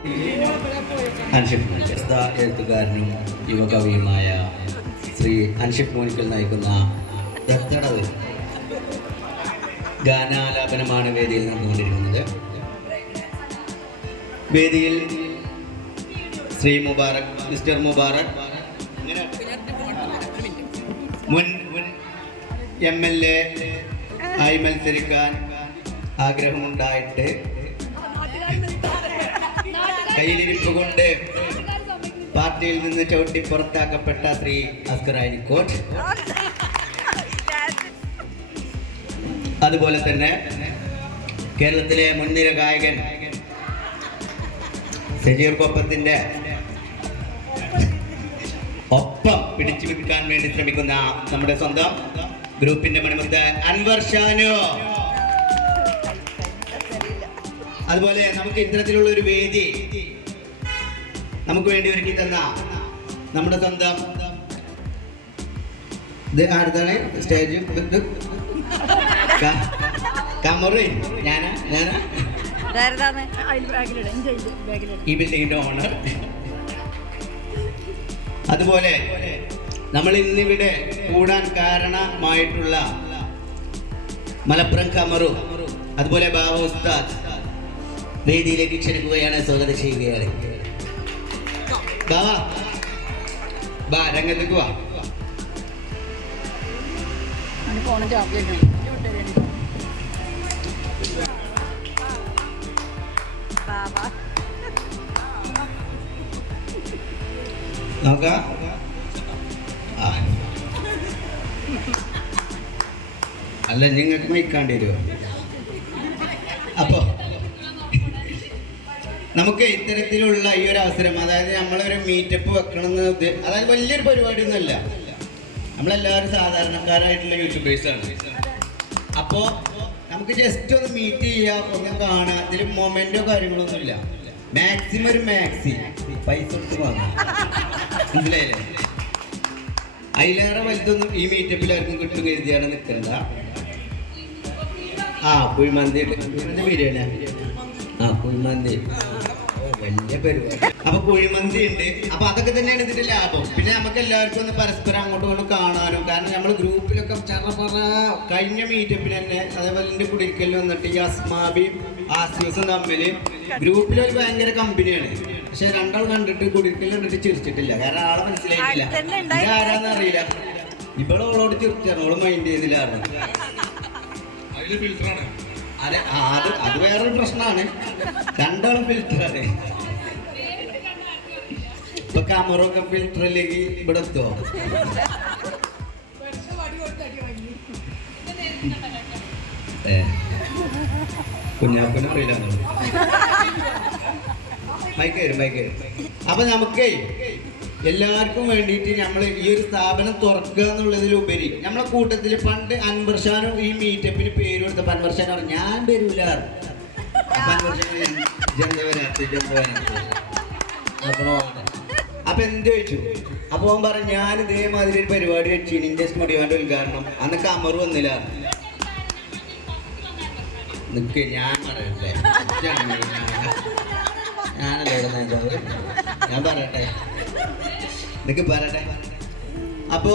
അൻഷിഫ് പ്രശസ്ത എഴുത്തുകാരനും യുവകവിയുമായ ശ്രീ അൻഷിഫ് മോനിക്കൽ നയിക്കുന്ന ദത്തടവ്. ഗാനാലാപനമാണ് വേദിയിൽ നടന്നുകൊണ്ടിരിക്കുന്നത്. വേദിയിൽ ശ്രീ മുബാറക് മിസ്റ്റർ മുബാറക്. മുൻ എം എൽ എ ആയി മത്സരിക്കാൻ ആഗ്രഹമുണ്ടായിട്ട് കയ്യിലിരിപ്പ് കൊണ്ട് പാർട്ടിയിൽ നിന്ന് ചവിട്ടി പുറത്താക്കപ്പെട്ട ശ്രീ അസ്കർ അരിക്കോട്ട് അതുപോലെ തന്നെ കേരളത്തിലെ മുൻനിര ഗായകൻ സജീർ കൊപ്പത്തിന്റെ ഒപ്പം പിടിച്ചു വിൽക്കാൻ വേണ്ടി ശ്രമിക്കുന്ന നമ്മുടെ സ്വന്തം ഗ്രൂപ്പിന്റെ മണിമുത്ത് അൻവർ ഷാനു. അതുപോലെ നമുക്ക് ഇത്തരത്തിലുള്ള ഒരു വേദി നമുക്ക് വേണ്ടി ഒരുക്കി തന്ന നമ്മുടെ സ്വന്തം ഇത് ആരുതാണ്? സ്റ്റേജ് കമറി. ഞാനാ? ഞാനാ? ഈ ബിൽഡിങ്ങിന്റെ ഓണർ അതുപോലെ നമ്മൾ ഇന്നിവിടെ കൂടാൻ കാരണമായിട്ടുള്ള മലപ്പുറം കമറു അതുപോലെ ബാബ ഉസ്താദ് വേദിയിലേക്ക് ക്ഷണിക്കുകയാണ്. സ്വാഗതം ചെയ്യുകയാണ്. ബാബ ബാ രംഗത്തേക്ക് വാ നോക്കാം. അല്ല നിങ്ങൾക്ക് മൈക്കാണ്ടി വരുമോ നമുക്ക് ഇത്തരത്തിലുള്ള ഈ ഒരു അവസരം അതായത് നമ്മളൊരു മീറ്റപ്പ് വെക്കണം എന്ന് അതായത് വലിയൊരു പരിപാടി ഒന്നുമല്ല നമ്മളെല്ലാവരും സാധാരണക്കാരായിട്ടുള്ള യൂട്യൂബേഴ്സാണ് അപ്പോ നമുക്ക് ജസ്റ്റ് ഒന്ന് മീറ്റ് ചെയ്യാം ഒന്ന് കാണാം ഇതിൽ മൊമെന്റോ കാര്യങ്ങളൊന്നുമില്ല. മാക്സിമം ഒരു മാക്സി പൈസ കൊടുത്ത് വാങ്ങാം. അതിലേറെ വലുതൊന്നും ഈ മീറ്റപ്പിൽ ആർക്കും കിട്ടും കരുതിയാണ് നിൽക്കണ്ട ആ കുഴിമന്തി കുഴിമന്തി ബിരിയാണി ആ കുഴിമന്തി. അപ്പൊ കുഴിമന്തി ഉണ്ട്. അപ്പൊ അതൊക്കെ തന്നെയാണ് ഇതിന്റെ ലാഭം. പിന്നെ നമുക്ക് എല്ലാവർക്കും ഒന്ന് പരസ്പരം അങ്ങോട്ടും ഇങ്ങോട്ടും കാണാനും. കാരണം നമ്മൾ ഗ്രൂപ്പിലൊക്കെ ചറപറ കഴിഞ്ഞ മീറ്റപ്പിൽ തന്നെ അതേപോലെ എന്റെ കുടിക്കൽ വന്നിട്ട് ഈ അസ്മാബിയും ആസ്യൂസും തമ്മിൽ ഗ്രൂപ്പിൽ ഒരു ഭയങ്കര കമ്പനിയാണ് പക്ഷെ രണ്ടാൾ കണ്ടിട്ട് കുടിക്കൽ കണ്ടിട്ട് ചിരിച്ചിട്ടില്ല. കാരണം ആളെ മനസ്സിലായിട്ടില്ല. ആരാന്ന് അറിയില്ല. ഇവിടെ ഓളോട് ചിരിച്ചാണ് ഓൾ മൈൻഡ് ചെയ്തില്ല അതെ അത് അത് വേറൊരു പ്രശ്നമാണ്. രണ്ടാളും ഫിൽറ്ററാണ് ഇപ്പൊ ഇവിടെ എത്തുമോ ഏ. കുഞ്ഞാപ്പന അറിയില്ല മൈക്കേരും മൈക്കേരും അപ്പൊ നമുക്കേ എല്ലാവർക്കും വേണ്ടിയിട്ട് നമ്മൾ ഈ ഒരു സ്ഥാപനം തുറക്കുക എന്നുള്ളതിലുപരി നമ്മളെ കൂട്ടത്തിൽ പണ്ട് അൻവർഷാനും ഈ മീറ്റപ്പിന് പേര് കൊടുത്തപ്പോൾ അൻവർഷാൻ പറഞ്ഞു ഞാൻ വരൂല. അപ്പൊ അൻവർഷാൻ അപ്പൊ എന്ത് ചോദിച്ചു? അപ്പൊ അവൻ പറഞ്ഞു ഞാൻ ഇതേമാതിരി ഒരു പരിപാടി വെച്ചു നിന്റെ സ്റ്റുഡിയോന്റെ ഉദ്ഘാടനം. അന്നൊക്കെ അമർ വന്നില്ല. നിക്ക് ഞാൻ പറയട്ടെ. ഞാൻ പറയട്ടെ. നിനക്ക് പറയട്ടെ. അപ്പോ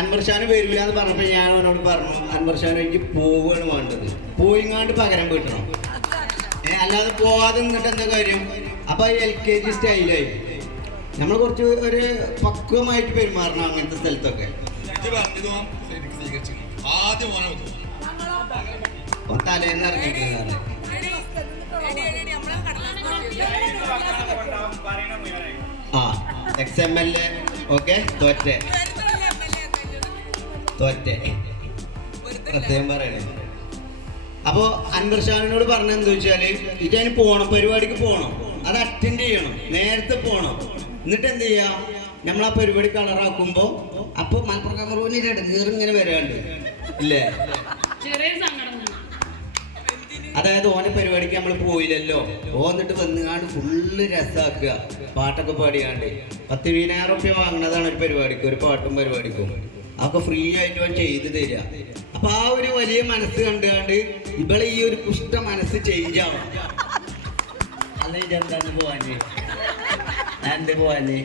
അൻവർ ഷാന് വരില്ല എന്ന് പറഞ്ഞപ്പോ ഞാൻ അവനോട് പറഞ്ഞു അൻവർ ഷാൻ എനിക്ക് പോവുകയാണ് വേണ്ടത്. പോയിങ്ങാണ്ട് പകരം വീട്ടണം. അല്ലാതെ പോവാതെ നിന്നിട്ട് എന്താ കാര്യം? അപ്പൊ എൽ കെ ജി സ്റ്റൈലായി നമ്മൾ കുറച്ച് ഒരു പക്വമായിട്ട് പെരുമാറണം അങ്ങനത്തെ സ്ഥലത്തൊക്കെ. തലേന്ന് ഇറങ്ങിയിട്ടുണ്ട് ആ ex M L A okay തോറ്റെ. തോറ്റെ. പ്രത്യേകം പറയണേ. അപ്പോ അൻവർ ഷാനിനോട് പറഞ്ഞെന്താ വെച്ചാൽ ഇതതിന് പോണം പരിപാടിക്ക് പോണം. അത് അറ്റൻഡ് ചെയ്യണം. നേരത്തെ പോണം. എന്നിട്ട് എന്ത് ചെയ്യാം നമ്മൾ ആ പരിപാടി കളറാക്കുമ്പോ അപ്പൊ മലപ്പുറം കമറൂനിന്റെ ഇടങ്ങേറ് ഇങ്ങനെ വരാണ്ട്. ഇല്ലേ? അതായത് ഓനെ പരിപാടിക്ക് നമ്മൾ പോയില്ലല്ലോ. ഓന്നിട്ട് വന്നുകാണ്ട് ഫുള്ള് രസാക്കുക. പാട്ടൊക്കെ പാടിയാണ്ട്. പത്ത് ഇരുപതിനായിരം റുപ്യ വാങ്ങുന്നതാണ് ഒരു പരിപാടിക്ക് ഒരു പാട്ടും പരിപാടിക്കും. അതൊക്കെ ഫ്രീ ആയിട്ട് അവൻ ചെയ്തു തരിക അപ്പൊ ആ ഒരു വലിയ മനസ്സ് കണ്ടുകാണ്ട് ഇവളെ ഈ ഒരു പുഷ്ട മനസ്സ് ചേഞ്ച് ആവണം. അല്ലെങ്കിൽ എന്താണ് പോവാന്? എന്ത് പോവാന്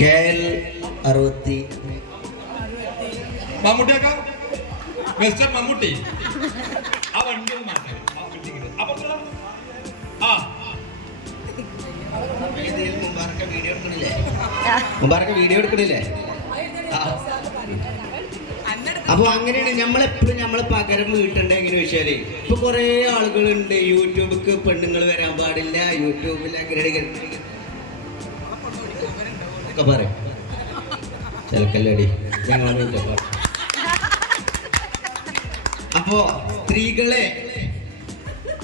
കെ എൽ അറുപത്തി മമ്മൂട്ടിയൊക്കെ മിസ്റ്റർ മമ്മൂട്ടി ആ വണ്ടി ഒന്ന് മാറ്റാം ആ. മുമ്പാറൊക്കെ വീഡിയോ എടുക്കണില്ലേ? മുമ്പാറൊക്കെ വീഡിയോ എടുക്കണില്ലേ. അപ്പൊ അങ്ങനെയാണ് നമ്മളെപ്പോഴും നമ്മളെ പകരം വീട്ടണ്ട എങ്ങനെ വെച്ചാൽ ഇപ്പൊ കുറേ ആളുകളുണ്ട്. യൂട്യൂബിക്ക് പെണ്ണുങ്ങൾ വരാൻ പാടില്ല. യൂട്യൂബിൽ അങ്ങനെ അപ്പോ സ്ത്രീകളെ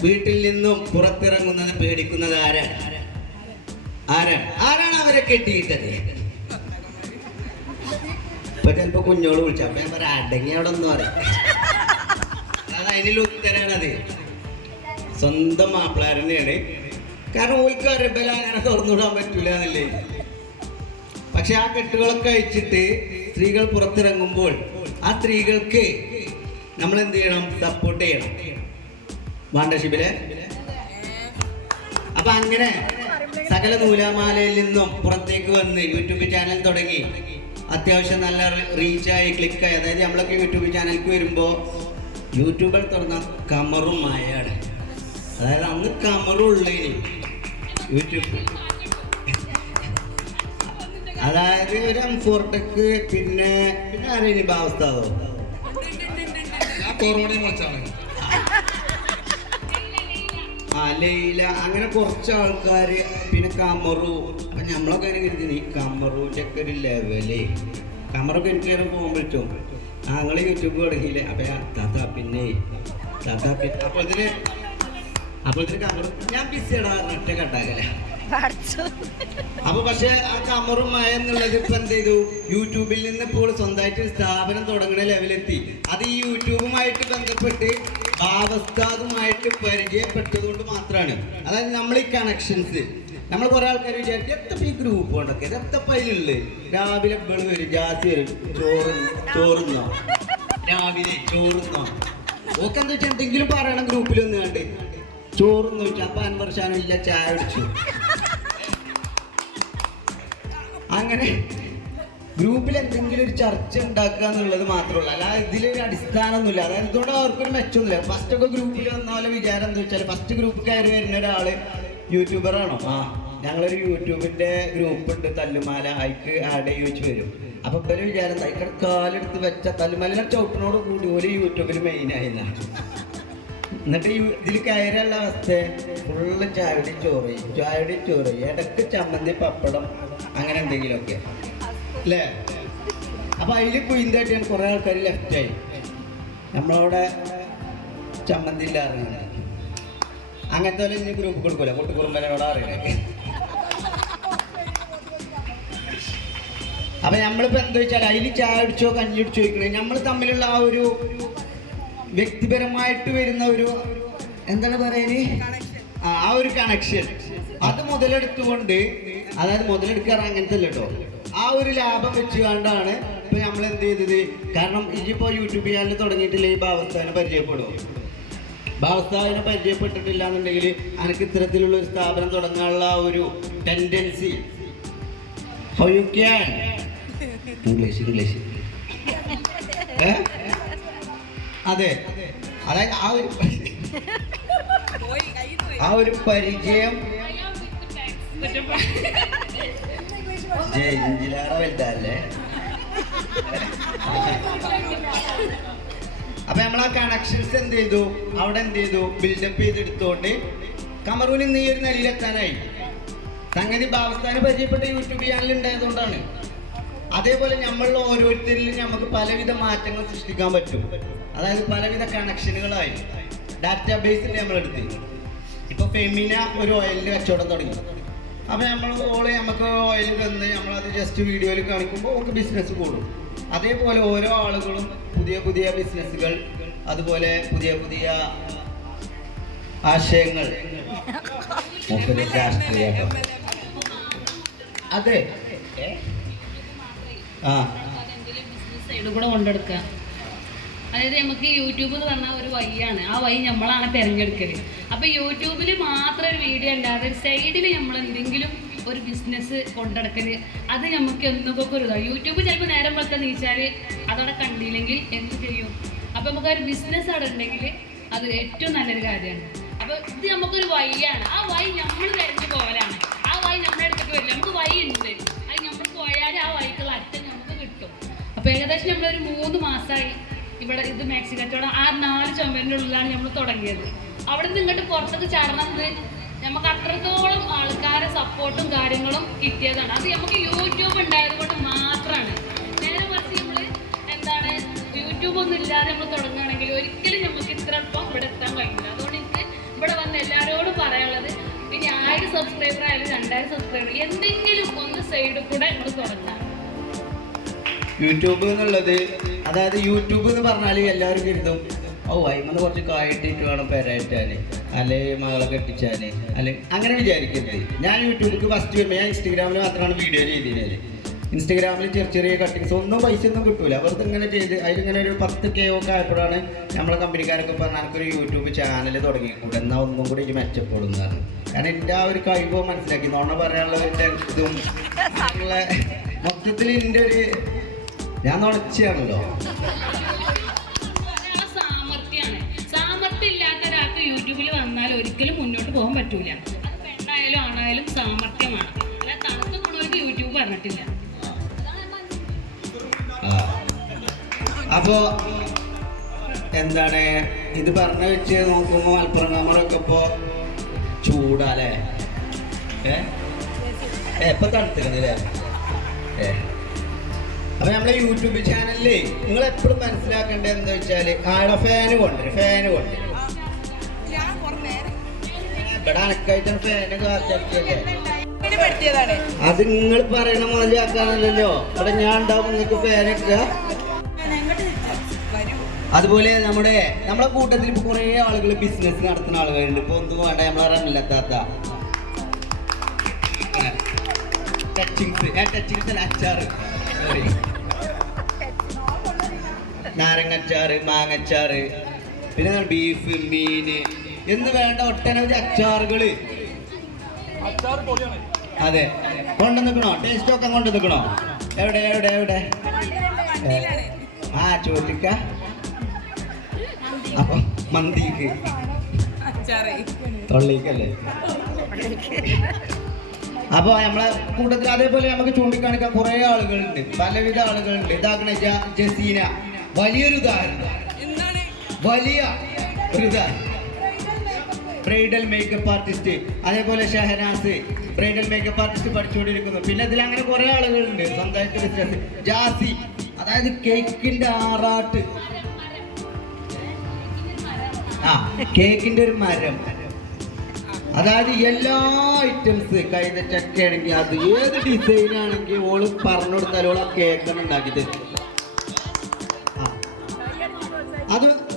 വീട്ടിൽ നിന്നും പുറത്തിറങ്ങുന്നത് പേടിക്കുന്നത് ആരാണ്? ആരാണ്? ആരാണ് അവരെ കെട്ടിയിട്ടത്? ഇപ്പൊ ചിലപ്പോ കുഞ്ഞോട് വിളിച്ചു. അപ്പൊ ഞാൻ പറയാം അടങ്ങി അവിടെ ഒന്നും അറിയാം അത് അതിനുള്ള ഉത്തരാണത് സ്വന്തം മാപ്പിളാരനെയാണ് കാരണം ഓൾക്ക് അറിയപ്പല അങ്ങനെ തുറന്നുവിടാൻ പറ്റൂല എന്നല്ലേ. പക്ഷെ ആ കെട്ടുകളൊക്കെ അയച്ചിട്ട് സ്ത്രീകൾ പുറത്തിറങ്ങുമ്പോൾ ആ സ്ത്രീകൾക്ക് നമ്മൾ എന്ത് ചെയ്യണം? സപ്പോർട്ട് ചെയ്യണം. വേണ്ട അപ്പൊ അങ്ങനെ സകല നൂലാമാലയിൽ നിന്നും പുറത്തേക്ക് വന്ന് യൂട്യൂബ് ചാനൽ തുടങ്ങി അത്യാവശ്യം നല്ല റീച്ചായി ക്ലിക്കായി അതായത് നമ്മളൊക്കെ യൂട്യൂബ് ചാനലിലേക്ക് വരുമ്പോൾ യൂട്യൂബിൽ തുറന്ന കമറും മായയാണ് അതായത് അന്ന് കമറും ഉള്ളതിന് യൂട്യൂബ് അതായത് ഒരു എംഫോർടെക്ക് പിന്നെ പിന്നെ ആരെയും ഭാവസ്ഥാവോ ആ ലൈല. അങ്ങനെ കുറച്ച് ആൾക്കാർ പിന്നെ കമറു നമ്മളൊക്കെ അങ്ങനെ കരുതി ഈ കമറുവിന്റെ ഒക്കെ ലെവലേ ലെവൽ കമറൊക്കെ എനിക്ക് നേരം പോകാൻ പറ്റും ഞങ്ങൾ യൂട്യൂബ് തുടങ്ങിയില്ലേ? അപ്പൊ താത്ത പിന്നെ താത്ത പിന്നെ അപ്പൊ ഇതിന് ഇതിന് കമറു ഞാൻ ബിസിയാടാ ഒറ്റ കട്ടാകല അപ്പൊ പക്ഷെ ആ കമറും മഴ എന്നുള്ളത് ഇപ്പൊ എന്ത് ചെയ്തു? യൂട്യൂബിൽ നിന്ന് ഇപ്പോൾ സ്വന്തമായിട്ട് ഒരു സ്ഥാപനം തുടങ്ങുന്ന ലെവലെത്തി അത് ഈ യൂട്യൂബുമായിട്ട് ബന്ധപ്പെട്ട് ഭാവസ്ഥാതുമായിട്ട് പരിചയപ്പെട്ടതുകൊണ്ട് മാത്രമാണ്. അതായത് നമ്മൾ ഈ കണക്ഷൻസ് നമ്മൾ കുറെ ആൾക്കാർ വിചാരിക്കും എത്തപ്പോ ഈ ഗ്രൂപ്പ് കൊണ്ടൊക്കെ എത്തപ്പോ അതിലുള്ളത് രാവിലെ വെൾ വരും ജാതി വരും ചോറ് ചോറുന്നോ രാവിലെ ചോറുന്നോ ഓക്കെ എന്താ വെച്ചാൽ എന്തെങ്കിലും പറയണം ഗ്രൂപ്പിൽ ഒന്ന് കണ്ട്. ചോറുന്ന് വെച്ചാൽ അപ്പൊ അൻവർഷാനും ഇല്ല ചായ അടിച്ചു അങ്ങനെ ഗ്രൂപ്പിൽ എന്തെങ്കിലും ഒരു ചർച്ച ഉണ്ടാക്കുക എന്നുള്ളത് മാത്രമല്ല അല്ലാതെ ഇതിലൊരു അടിസ്ഥാനമൊന്നുമില്ല. അതായത് ഇതുകൊണ്ട് അവർക്കൊരു മെച്ചമൊന്നുമില്ല. ഫസ്റ്റ് ഒക്കെ ഗ്രൂപ്പിൽ വന്നാലും വിചാരം എന്താ വെച്ചാൽ ഫസ്റ്റ് ഗ്രൂപ്പ് കയറി വരുന്ന ഒരാൾ യൂട്യൂബറാണോ? ആ ഞങ്ങളൊരു യൂട്യൂബിന്റെ ഗ്രൂപ്പ് ഉണ്ട് തല്ലുമാല. അയക്ക് ആഡ് ചെയ്ത് വെച്ച് വരും. അപ്പൊ ഇവർ വിചാരം എന്താ കാലെടുത്ത് വെച്ച തല്ലുമാല ചവിട്ടിനോട് കൂടി ഒരു യൂട്യൂബിൽ മെയിൻ ആയില്ല. എന്നിട്ട് ഇതിൽ കയറുള്ള അവസ്ഥ ഫുള്ള് ചായടി ചോറ് ചായടി ചോറ് ഇടയ്ക്ക് ചമ്മന്തി പപ്പടം അങ്ങനെ എന്തെങ്കിലുമൊക്കെ. അല്ലേ അപ്പൊ അതിൽ ഞാൻ കുറെ ആൾക്കാർ ലെഫ്റ്റായി നമ്മളവിടെ ചമ്മന്തി ഇല്ല അറിയുന്നത് അങ്ങനത്തെ പോലെ ഇനി ഗ്രൂപ്പ് കൊടുക്കൂല. കൂട്ടുകുറുമ്പനോട് അറിയണേ അപ്പൊ നമ്മളിപ്പോ എന്താ വെച്ചാൽ അതിൽ ചായ അടിച്ചോ കഞ്ഞി അടിച്ചോ ചോദിക്കണേ. നമ്മൾ തമ്മിലുള്ള ആ ഒരു വ്യക്തിപരമായിട്ട് വരുന്ന ഒരു എന്താണ് പറയുന്നത് ആ ഒരു കണക്ഷൻ അത് മുതലെടുത്തുകൊണ്ട് അതായത് മുതലെടുക്കാറ് അങ്ങനത്തെ അല്ല കേട്ടോ ആ ഒരു ലാഭം വെച്ചുകൊണ്ടാണ് ഇപ്പൊ നമ്മൾ എന്ത് ചെയ്തത്? കാരണം ഇനിയിപ്പോ യൂട്യൂബ് ചാനൽ തുടങ്ങിയിട്ടില്ല ഈ ഭാവസ്ഥാനെ പരിചയപ്പെടുമോ ഭാവസ്ഥാനെ പരിചയപ്പെട്ടിട്ടില്ല എന്നുണ്ടെങ്കിൽ എനിക്ക് ഇത്തരത്തിലുള്ള ഒരു സ്ഥാപനം തുടങ്ങാനുള്ള ഒരു tendency how you can English അതെ. അതായത് ആ ഒരു ആ ഒരു പരിചയം. ജയിഞ്ചിലാറ വലുതല്ലേ? അപ്പൊ നമ്മൾ ആ കണക്ഷൻസ് എന്ത് ചെയ്തു അവിടെ എന്ത് ചെയ്തു ബിൽഡപ്പ് ചെയ്തെടുത്തോണ്ട് കമറൂന് ഇന്ന് ഈ ഒരു നിലയിലെത്താനായി. സംഗതി ഭാവസ്ഥാന പരിചയപ്പെട്ട യൂട്യൂബ് ചാനൽ ഉണ്ടായതുകൊണ്ടാണ്. അതേപോലെ നമ്മളിൽ ഓരോരുത്തരിലും നമുക്ക് പലവിധ മാറ്റങ്ങൾ സൃഷ്ടിക്കാൻ പറ്റും. അതായത് പലവിധ കണക്ഷനുകളായി ഡാറ്റാബേസിൽ നമ്മൾ എടുത്ത് ഇപ്പൊ ഫെമിന ഒരു ഓയിലിന്റെ കച്ചവടം തുടങ്ങി. അപ്പൊ നമ്മൾ ഓൾ നമുക്ക് ഓയിൽ തന്ന് നമ്മളത് ജസ്റ്റ് വീഡിയോയിൽ കാണിക്കുമ്പോൾ നമുക്ക് ബിസിനസ് കൂടും. അതേപോലെ ഓരോ ആളുകളും പുതിയ പുതിയ ബിസിനസ്സുകൾ അതുപോലെ പുതിയ പുതിയ ആശയങ്ങൾ. രാഷ്ട്രീയ അതെ. ആ. സൈഡിൽ കൂടെ കൊണ്ടെടുക്കുക അതായത് നമുക്ക് യൂട്യൂബ് എന്ന് പറഞ്ഞാൽ ഒരു വഴിയാണ്. ആ വഴി നമ്മളാണ് തിരഞ്ഞെടുക്കൽ. അപ്പൊ യൂട്യൂബിൽ മാത്രം ഒരു വീഡിയോ അല്ലാതെ ഒരു സൈഡിൽ നമ്മൾ എന്തെങ്കിലും ഒരു ബിസിനസ് കൊണ്ടുനടക്കൽ അത് നമുക്ക് എന്തൊക്കെ ഒരു ഇതാണ് യൂട്യൂബ് ചിലപ്പോൾ നേരം പോലത്തെ നീച്ചാൽ അതവിടെ കണ്ടില്ലെങ്കിൽ എന്ത് ചെയ്യും? അപ്പോൾ നമുക്ക് ഒരു ബിസിനസ് അവിടെ ഉണ്ടെങ്കിൽ അത് ഏറ്റവും നല്ലൊരു കാര്യമാണ്. അപ്പോൾ ഇത് നമുക്കൊരു വഴിയാണ്. ആ വഴി നമ്മൾ തിരഞ്ഞു പോകലാണ് ആ വഴി നമ്മുടെ അടുത്തേക്ക് വരില്ല. നമുക്ക് വഴി ഉണ്ട്. അത് നമ്മൾ പോയാൽ ആ വഴിക്കുള്ള അറ്റം നമുക്ക് കിട്ടും. അപ്പോൾ ഏകദേശം നമ്മളൊരു മൂന്ന് മാസമായി ഇവിടെ ഇത് മാക്സി കച്ചവടം ആ നാല് ചുമരിന്റെ ഉള്ളിലാണ് നമ്മൾ തുടങ്ങിയത്. അവിടെ നിന്ന് ഇങ്ങോട്ട് പുറത്തേക്ക് ചടണത് നമുക്ക് അത്രത്തോളം ആൾക്കാരെ സപ്പോർട്ടും കാര്യങ്ങളും കിട്ടിയതാണ്. അത് നമുക്ക് യൂട്യൂബ് ഉണ്ടായത് കൊണ്ട് മാത്രമാണ് നേരെ മറിച്ച് നമ്മൾ എന്താണ് യൂട്യൂബ് ഒന്നും ഇല്ലാതെ നമ്മൾ തുടങ്ങുകയാണെങ്കിൽ ഒരിക്കലും നമുക്ക് ഇത്ര എളുപ്പം ഇവിടെ എത്താൻ കഴിയില്ല. അതുകൊണ്ട് എനിക്ക് ഇവിടെ വന്ന് എല്ലാവരോടും പറയാനുള്ളത് ഇനി ആയിരം സബ്സ്ക്രൈബർ ആയാലും രണ്ടായിരം സബ്സ്ക്രൈബർ എന്തെങ്കിലും ഒന്ന് സൈഡിൽ കൂടെ നമ്മൾ തുടങ്ങാം യൂട്യൂബ് എന്നുള്ളത് അതായത് യൂട്യൂബ് എന്ന് പറഞ്ഞാൽ എല്ലാവരും കരുതും ഓ അയിമെന്ന് കുറച്ച് കായിട്ടിട്ട് വേണം പെരയറ്റാന് അല്ലെ മകളെ കെട്ടിച്ചാൽ? അല്ലെ? അങ്ങനെ വിചാരിക്കരുത്. ഞാൻ യൂട്യൂബിലേക്ക് ഫസ്റ്റ് വരുമ്പോൾ ഞാൻ ഇൻസ്റ്റഗ്രാമിൽ മാത്രമാണ് വീഡിയോ ചെയ്തിരുന്നത്. ഇൻസ്റ്റഗ്രാമിൽ ചെറിയ ചെറിയ കട്ടിങ്സ് ഒന്നും പൈസ ഒന്നും കിട്ടൂല. വെറുതെ ഇങ്ങനെ ചെയ്ത് അതിലിങ്ങനെ ഒരു പത്ത് കെ ഒക്കെ ആയപ്പോഴാണ് നമ്മളെ കമ്പനിക്കാരൊക്കെ പറഞ്ഞാൽ എനിക്കൊരു യൂട്യൂബ് ചാനൽ തുടങ്ങിക്കൂടെ. എന്നാൽ ഒന്നും കൂടി ഇത് മെച്ചപ്പെടും കാരണം കാരണം എന്റെ ആ ഒരു കഴിവ് മനസ്സിലാക്കി. നോണ പറയാനുള്ള എന്റെ ഇതും നമ്മളെ മൊത്തത്തിൽ എന്റെ ഒരു ഞാൻ നുണച്ചാണല്ലോ. ഒരിക്കലും മുന്നോട്ട് പോകാൻ പറ്റൂല. അത് പെണ്ണായാലും ആണായാലും സാമർത്ഥ്യമാണ് അല്ല യൂട്യൂബ് പറഞ്ഞിട്ടില്ല. അപ്പോ എന്താണ് ഇത് പറഞ്ഞു വെച്ച് നോക്കുമ്പോൾ മലപ്പുറം നമ്മളൊക്കെ ഇപ്പോ ചൂടാല്ലേ? ഏ? ഇപ്പൊ തണുത്തിരുന്നില്ലേ ഏ. അപ്പൊ നമ്മുടെ യൂട്യൂബ് ചാനലിൽ നിങ്ങൾ എപ്പോഴും മനസ്സിലാക്കേണ്ടത് എന്താ വെച്ചാൽ ആടെ ഫാന് കൊണ്ടുവരും ഫാന് കൊണ്ടുവരും ഇവിടെ അനക്കായിട്ടാണ് അത് നിങ്ങൾ പറയണ മാതിരി ആക്കാനല്ലോ ഇവിടെ ഞാൻ ഉണ്ടാവും നിങ്ങൾക്ക് ഫാനൊക്കെ അതുപോലെ നമ്മുടെ നമ്മുടെ കൂട്ടത്തിൽ ഇപ്പൊ കുറെ ആളുകൾ ബിസിനസ് നടത്തുന്ന ആളുകളുണ്ട്. ഇപ്പൊ ഒന്നും വേണ്ട നമ്മളെ റമ്മിലെത്താത്ത ടച്ചിങ്സ് ടച്ചിങ്സ് അല്ല അച്ചാറ് സോറി നാരങ്ങച്ചാറ് മാങ്ങച്ചാറ് പിന്നെ ബീഫ് മീന് എന്ന് വേണ്ട ഒട്ടനവധി പൊടിയാണ് അതെ. കൊണ്ടു നിൽക്കണോ? ടേസ്റ്റ് ഒക്കെ കൊണ്ടു നിൽക്കണോ? എവിടെ എവിടെ എവിടെ? ആ ചോദിക്ക അപ്പൊ മന്തിക്ക്. തൊള്ളിക്കല്ലേ? അപ്പൊ നമ്മളെ കൂട്ടത്തിൽ അതേപോലെ നമുക്ക് ചൂണ്ടിക്കാണിക്കാൻ കുറെ ആളുകളുണ്ട്. പലവിധ ആളുകളുണ്ട്. ഇതാക്കണ ജസീന. വലിയൊരു ഉദാഹരണം. വലിയ ഒരു ഉദാഹരണം. ബ്രൈഡൽ മേക്കപ്പ് ആർട്ടിസ്റ്റ് അതേപോലെ ഷഹനാസ് ബ്രൈഡൽ മേക്കപ്പ് ആർട്ടിസ്റ്റ് പഠിച്ചുകൊണ്ടിരിക്കുന്നു. പിന്നെ ഇതിൽ അങ്ങനെ കുറെ ആളുകളുണ്ട്. സ്വന്തമായിട്ട് ബിസിനസ് ജാസി അതായത് കേക്കിന്റെ ആറാട്ട്. ആ കേക്കിന്റെ ഒരു മരം. അതായത് എല്ലാ ഐറ്റംസ് കൈതച്ചക്ക ആണെങ്കിൽ അത് ഏത് ഡിസൈൻ ആണെങ്കിൽ ഓൾ പറഞ്ഞു കൊടുത്താൽ ഓൾ ആ കേക്ക് ഉണ്ടാക്കി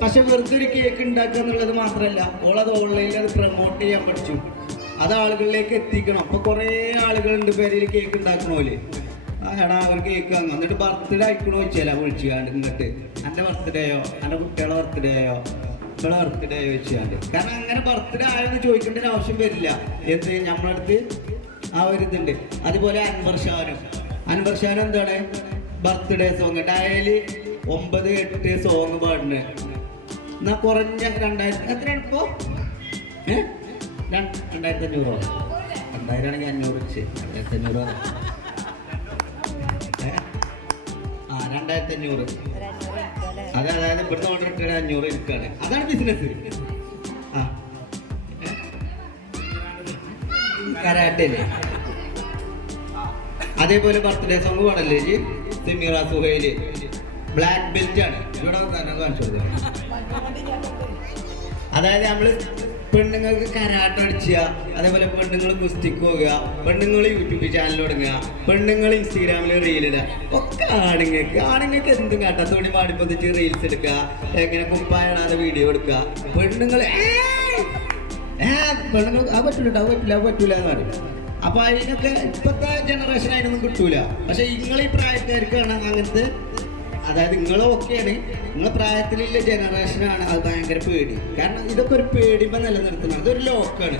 പക്ഷെ വെറുതെ ഒരു കേക്ക് ഉണ്ടാക്കുക എന്നുള്ളത് മാത്രമല്ല ഓളത് ഓൺലൈനിൽ അത് പ്രൊമോട്ട് ചെയ്യാൻ പഠിച്ചു. അത് ആളുകളിലേക്ക് എത്തിക്കണം. അപ്പൊ കുറെ ആളുകളുണ്ട് പേരിൽ കേക്ക് ഉണ്ടാക്കണ പോലെ എടാ ഒരു കേക്ക് വാങ്ങും. എന്നിട്ട് ബർത്ത്ഡേ ആയിക്കണോ വെച്ചാല വിളിച്ചാണ്ട് ഇങ്ങോട്ട്. എന്റെ ബർത്ത്ഡേയോ എന്റെ കുട്ടികളുടെ ബർത്ത്ഡേയോ ഇവിടെ ബർത്ത്ഡേ ചോദിച്ചാണ്ട് കാരണം അങ്ങനെ ബർത്ത്ഡേ ആയെന്ന് ചോദിക്കേണ്ട ഒരു ആവശ്യം വരില്ല. എന്ത്? നമ്മളടുത്ത് ആ ഒരു ഇതുണ്ട്. അതുപോലെ അൻവർ ഷാനും. അൻവർ ഷാനും എന്താണ്? ബർത്ത്ഡേ സോങ് ഡയലി ഒമ്പത് എട്ട് സോങ് പാടുന്നത് എന്നാ കുറഞ്ഞ രണ്ടായിരത്തി എത്രയാണ് എടുക്കോ രണ്ടായിരത്തി അഞ്ഞൂറോ രണ്ടായിരം ആണെങ്കിൽ അഞ്ഞൂറ് വെച്ച്. രണ്ടായിരത്തി അഞ്ഞൂറ് ആ രണ്ടായിരത്തി അഞ്ഞൂറ്. അത് അതായത് ഇവിടുന്ന് ഓർഡർ ഇട്ടാൽ അഞ്ഞൂറ് ഇരിക്കുകയാണ് അതാണ് ബിസിനസ് ആ. അതേപോലെ ബർത്ത്ഡേ സോങ് പാടല്ലേ ജി സെമീറ സുഹൈൽ. ബ്ലാക്ക് ബെൽറ്റ് ആണ്. ഇവിടെ കാണിച്ചു കൊടുത്തത്. അതായത് നമ്മൾ പെണ്ണുങ്ങൾക്ക് കരാട്ട അടിച്ചുക അതേപോലെ പെണ്ണുങ്ങൾ കുസ്തിക്ക് പോകുക പെണ്ണുങ്ങൾ യൂട്യൂബ് ചാനൽ തുടങ്ങുക പെണ്ണുങ്ങൾ ഇൻസ്റ്റഗ്രാമിൽ റീൽ ഇടുക. ഒക്കെ ആണുങ്ങൾക്ക് ആണുങ്ങൾക്ക് എന്തും കാട്ടാ. തുണി പാടിപ്പൊതിച്ച് റീൽസ് എടുക്കുക എങ്ങനെ കുപ്പായിടാതെ വീഡിയോ എടുക്കുക. പെണ്ണുങ്ങൾ പെണ്ണുങ്ങൾ ആ പറ്റൂല അത് പറ്റില്ല പറ്റൂല എന്ന് പറയും. അപ്പൊ അതിനൊക്കെ ഇപ്പത്തെ ജനറേഷൻ അതിനൊന്നും കിട്ടൂല. പക്ഷെ നിങ്ങൾ ഈ പ്രായക്കാർക്കാണ് അങ്ങനത്തെ അതായത് നിങ്ങൾ ഓക്കെയാണ് നിങ്ങളെ പ്രായത്തിലുള്ള ജനറേഷനാണ് അത് ഭയങ്കര പേടി. കാരണം ഇതൊക്കെ ഒരു പേടിമ നിലനിർത്തുന്നത്. അതൊരു ലോക്കാണ്.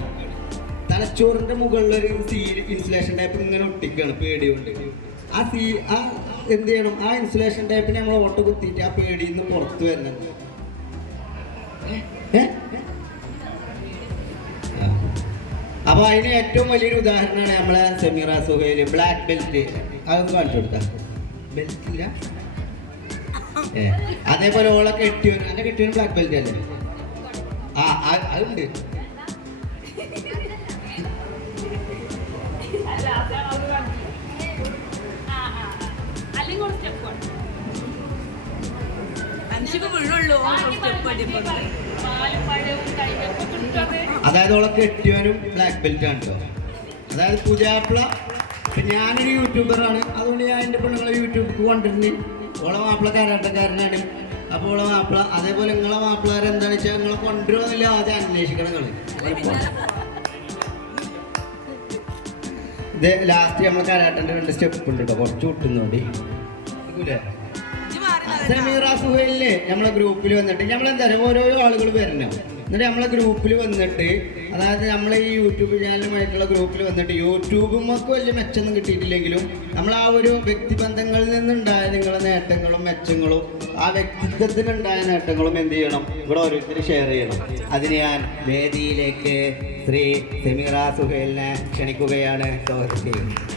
തലച്ചോറിന്റെ മുകളിൽ ഒരു സീൽ ഇൻസുലേഷൻ ടൈപ്പ് ഇങ്ങനെ ഒട്ടിക്കുകയാണ് പേടി കൊണ്ട്. ആ സീ ആ എന്ത് ചെയ്യണം? ആ ഇൻസുലേഷൻ ടൈപ്പിനെ നമ്മൾ ഓട്ട കുത്തിയിട്ട് ആ പേടിയിൽ നിന്ന് പുറത്തു വരുന്നത്. അപ്പൊ അതിന് ഏറ്റവും വലിയൊരു ഉദാഹരണമാണ് നമ്മളെ സെമീറ സുഹൈൽ ബ്ലാക്ക് ബെൽറ്റ് അതൊന്ന് കാണിച്ചു കൊടുത്താൽ ബെൽറ്റ് ഇല്ല? അതേപോലെ ഓളെ കെട്ടിയവൻ എന്റെ കെട്ടിയവൻ ബ്ലാക്ക് ബെൽറ്റ് അല്ലേ? ആ അതുണ്ട്. അതായത് ഓളെ കെട്ടിയവനും ബ്ലാക്ക് ബെൽറ്റ് ആണ് കേട്ടോ അതായത് പുതിയാപ്പിള ഇപ്പൊ ഞാനൊരു യൂട്യൂബറാണ് അതുകൊണ്ട് ഞാൻ എന്റെ പെണ്ണുങ്ങളെ യൂട്യൂബ് കൊണ്ടിരുന്നു ഓളെ മാപ്പിള കരാട്ടക്കാരനാണ് അപ്പോൾ ഓളെ മാപ്പിള അതേപോലെ നിങ്ങളെ മാപ്പിളാർ എന്താണെന്ന് വെച്ചാൽ നിങ്ങളെ കൊണ്ടുവരുന്നില്ല ആദ്യം അന്വേഷിക്കണം നിങ്ങൾ ഇത് ലാസ്റ്റ് നമ്മൾ കരാട്ടന്റെ രണ്ട് സ്റ്റെപ്പ് ഉണ്ട് കേട്ടോ. കുറച്ച് വിട്ടുന്നോണ്ടി സമീറ സുഹൈലിന് നമ്മളെ ഗ്രൂപ്പിൽ വന്നിട്ട് നമ്മളെന്താ പറയുക ഓരോ ആളുകൾ വരണം. എന്നിട്ട് നമ്മളെ ഗ്രൂപ്പിൽ വന്നിട്ട് അതായത് നമ്മൾ ഈ യൂട്യൂബ് ചാനലുമായിട്ടുള്ള ഗ്രൂപ്പിൽ വന്നിട്ട് യൂട്യൂബുമൊക്കെ വലിയ മെച്ചമൊന്നും കിട്ടിയിട്ടില്ലെങ്കിലും നമ്മൾ ആ ഒരു വ്യക്തിബന്ധങ്ങളിൽ നിന്നുണ്ടായ നിങ്ങളുടെ നേട്ടങ്ങളും മെച്ചങ്ങളും ആ വ്യക്തിത്വത്തിനുണ്ടായ നേട്ടങ്ങളും എന്ത് ചെയ്യണം? ഇവിടെ ഓരോരുത്തർ ഷെയർ ചെയ്യണം. അതിന് ഞാൻ വേദിയിലേക്ക് ശ്രീ സെമീറ സുഹേലിനെ ക്ഷണിക്കുകയാണ്. ചെയ്യുന്നത്